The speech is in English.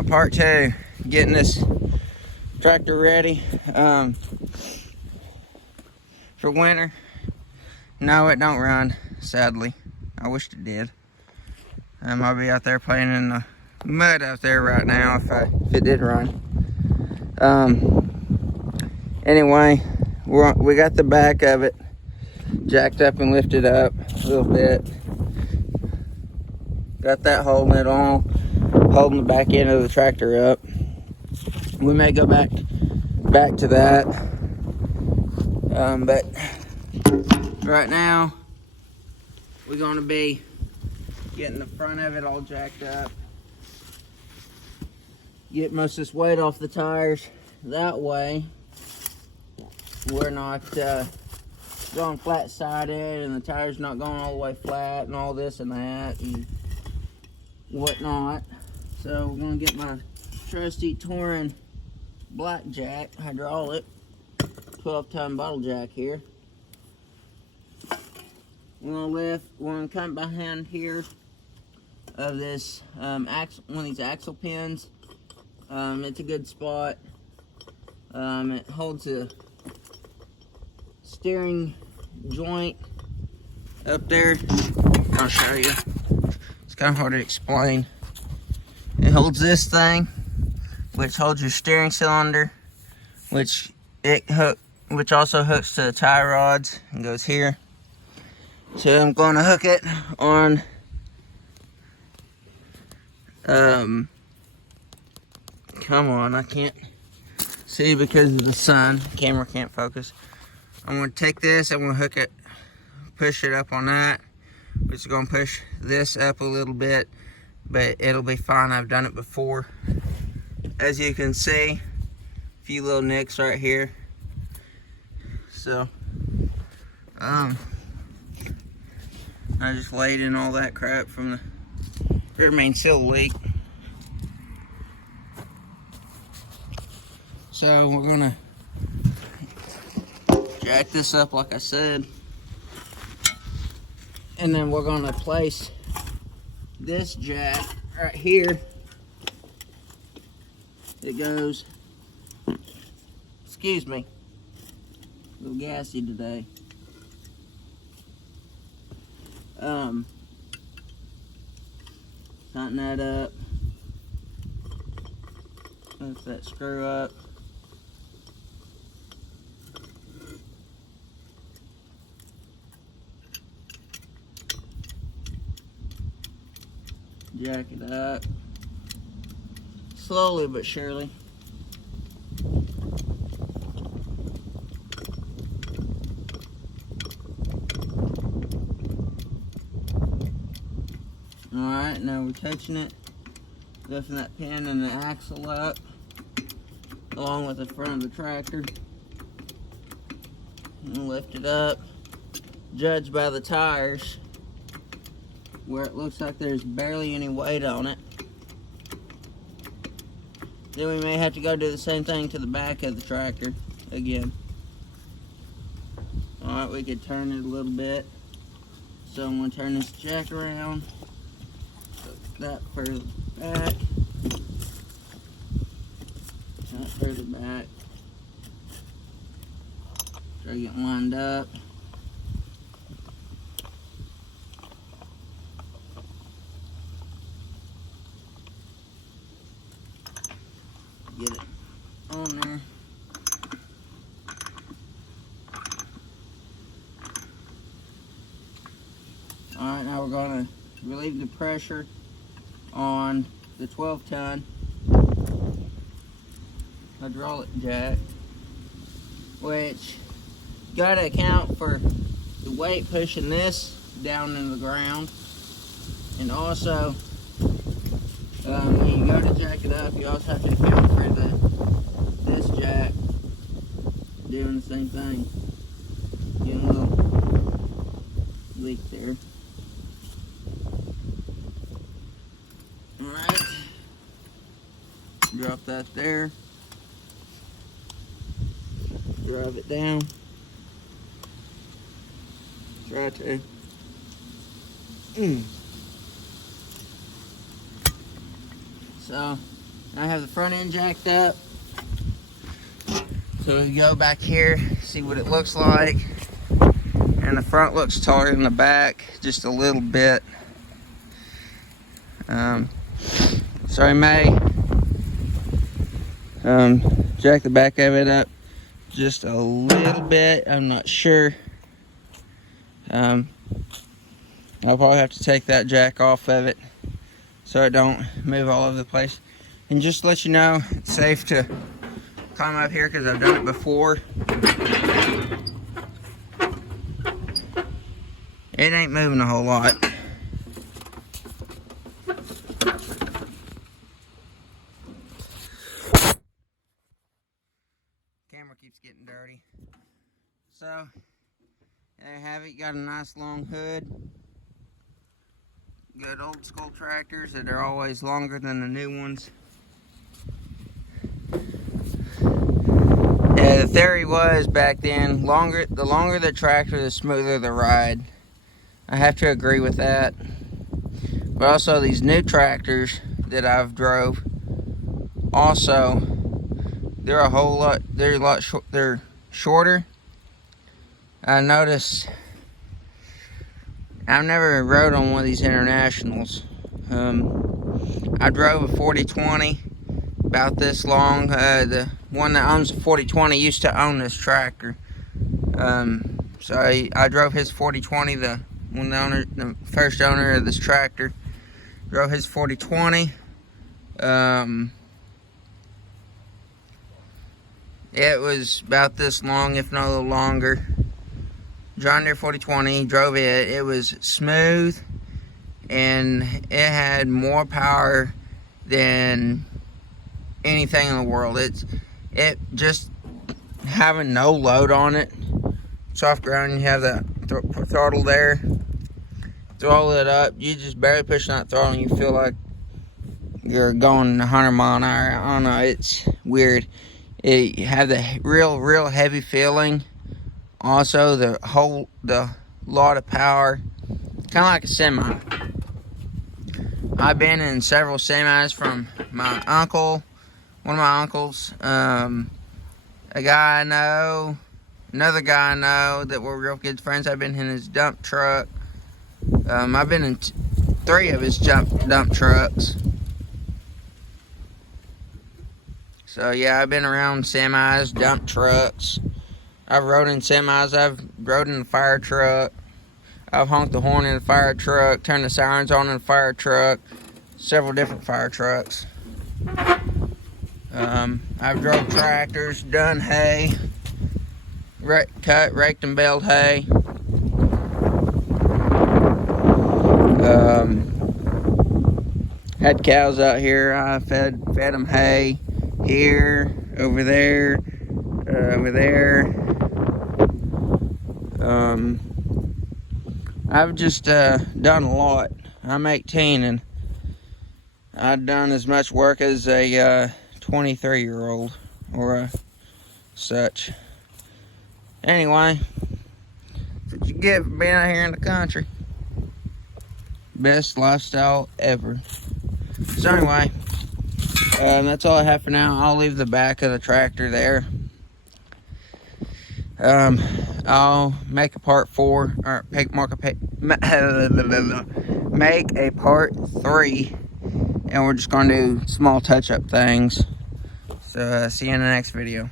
Part two, getting this tractor ready for winter. No, it don't run, sadly. I wished it did. I'll be out there playing in the mud out there right now if it did run. Anyway, we got the back of it jacked up and lifted up a little bit. Got that holding it on, holding the back end of the tractor up. We may go back to that, but right now we're going to be getting the front of it all jacked up, get most of this weight off the tires. That way we're not going flat sided and the tires not going all the way flat and all this and that and whatnot. So we're going to get my trusty Torin Blackjack hydraulic 12-ton bottle jack here. We're going to come behind here of this one of these axle pins. It's a good spot. It holds a steering joint up there. I'll show you. It's kind of hard to explain. It holds this thing, which holds your steering cylinder, which also hooks to the tie rods and goes here. So I'm going to hook it on come on, I can't see because of the sun. Camera can't focus. I'm going to take this, I'm going to hook it, push it up on that, which is going to push this up a little bit, but it'll be fine. I've done it before. As you can see, a few little nicks right here. So, I just laid in all that crap from the rear main seal leak. So we're gonna jack this up like I said, and then we're gonna place this jack right here. It goes, excuse me, a little gassy today. Tighten that up. Lift that screw up. Jack it up. Slowly but surely. Alright, now we're touching it, lifting that pin and the axle up, along with the front of the tractor. And lift it up. Judge by the tires, where it looks like there's barely any weight on it. Then we may have to go do the same thing to the back of the tractor again. Alright, we could turn it a little bit. So I'm going to turn this jack around. That further back. That further back. Try to get lined up. Get it on there. Alright, now we're going to relieve the pressure on the 12-ton hydraulic jack, which got to account for the weight pushing this down in the ground, and also when you go to jack it up, you also have to account for this jack doing the same thing. Getting a little leak there. Alright, drop that there, drive it down, try to. So I have the front end jacked up. So we go back here, see what it looks like. And the front looks taller than the back, just a little bit. So I may jack the back of it up just a little bit. I'm not sure. I'll probably have to take that jack off of it so it don't move all over the place. And just to let you know, it's safe to climb up here because I've done it before. It ain't moving a whole lot. Camera keeps getting dirty. So, there you have it. You got a nice long hood. Good old school tractors that are always longer than the new ones. Yeah, the theory was back then, the longer the tractor, the smoother the ride. I have to agree with that. But also these new tractors that I've drove, also they're shorter. I noticed I've never rode on one of these internationals. I drove a 4020 about this long. The one that owns the 4020 used to own this tractor. So I drove his 4020, the first owner of this tractor. Drove his 4020. It was about this long, if not a little longer. John Deere 4020, drove it. It was smooth, and it had more power than anything in the world. It just having no load on it. Soft ground, you have that throttle there. Throttle it up, you just barely push that throttle and you feel like you're going 100 mile an hour. I don't know, it's weird. You have the real heavy feeling. Also, the lot of power, kind of like a semi. I've been in several semis from my uncle, one of my uncles, a guy I know, another guy I know that were real good friends. I've been in his dump truck. I've been in 3 of his dump trucks. So yeah, I've been around semis, dump trucks. I've rode in semis, I've rode in the fire truck. I've honked the horn in the fire truck, turned the sirens on in the fire truck, several different fire trucks. I've drove tractors, done hay, raked and baled hay. Had cows out here. I fed them hay here, over there, over there. I've just done a lot. I'm 18 and I've done as much work as a 23-year-old or such. Anyway, that's what you get for being out here in the country. Best lifestyle ever. So anyway, that's all I have for now. I'll leave the back of the tractor there. I'll make a part 4, or make a part 3, and we're just gonna do small touch-up things. So see you in the next video.